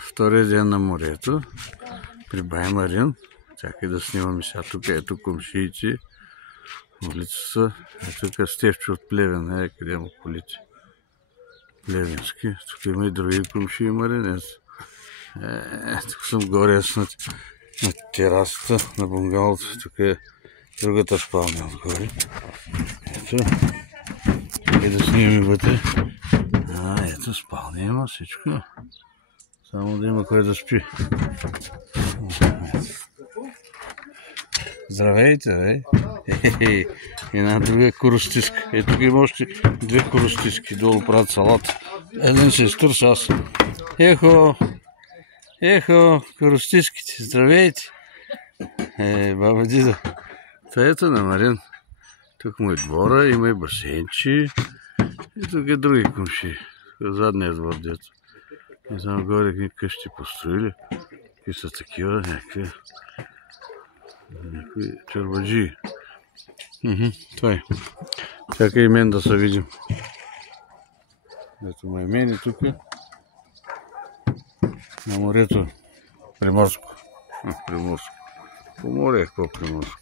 Втория ден на морето при Бай Марин. Чакай да снимаме сега тук. Ето комшиите. Улицата. Тук Стефчо от Плевен. Къде му колите? Плевенски. Тук има и други комшии Маринец. Тук съм горе на терасата на бунгалото. Тук е другата спалня отгоре. Ето. Чакай да снимаме вътре. Ето спалня има всичко. Само да има кой да спи. Здравейте, бе! Една друга коростиска. Ето тук има още две коростиски. Долу правят салата. Един се изтърса аз. Ехо, коростиските. Здравейте! Баба Дида. Та ето на Марин. Тук му е двора, има и басейнчи. И тук е други комши. Задният двор, дето. Не знам горе какви къщи построили. Какви са такива, някакви черваджии. Това е. Чакай и мен да се видим. Ето ме мен и тук на морето. Приморско. Приморско. По море е какво Приморско.